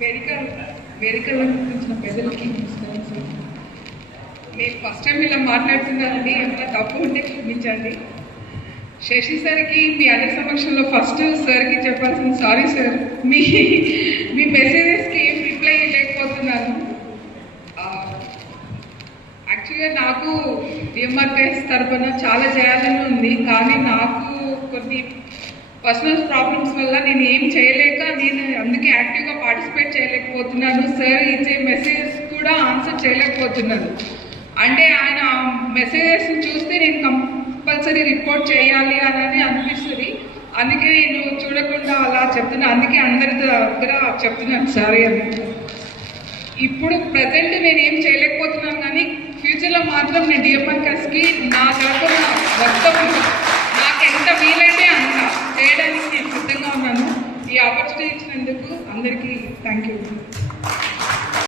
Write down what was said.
వేదిక గురించిన పెద్దలకి నమస్కారం సార్. నేను ఫస్ట్ టైం ఇలా మాట్లాడుతున్నానండి, ఏమైనా తప్పు ఉంటే క్షమించండి. శశి సార్కి మీ అందరి సమక్షంలో ఫస్ట్ సార్కి చెప్పాల్సింది సారీ సార్. మీ మెసేజెస్కి ఏం రిప్లై లేకపోతున్నాను. యాక్చువల్గా నాకు డిఎంఆర్కేఎస్ తరఫున చాలా చేయాలని ఉంది, కానీ నాకు కొన్ని పర్సనల్ ప్రాబ్లమ్స్ వల్ల నేను ఏం చేయలేక నేను అందుకే యాక్టివ్గా పార్టిసిపేట్ చేయలేకపోతున్నాను. సార్ ఇచ్చే మెసేజెస్ కూడా ఆన్సర్ చేయలేకపోతున్నాను. అంటే ఆయన మెసేజెస్ చూస్తే నేను కంపల్సరీ రిపోర్ట్ చేయాలి అని అనిపిస్తుంది. అందుకే నేను చూడకుండా అలా చెప్తున్నాను. అందుకే అందరి దగ్గర చెప్తున్నాను సారీ అని. ఇప్పుడు ప్రజెంట్ నేను ఏం చేయలేకపోతున్నాను, కానీ ఫ్యూచర్లో మాత్రం నేను డిఎంఆర్కేఎస్కి నా తరఫున మొత్తం నాకు ఎంత వీలైతే అంత చేయడానికి నేను సిద్ధంగా ఉన్నాను. ఈ ఆపర్చునిటీ ఇచ్చినందుకు అందరికీ థ్యాంక్ యూ.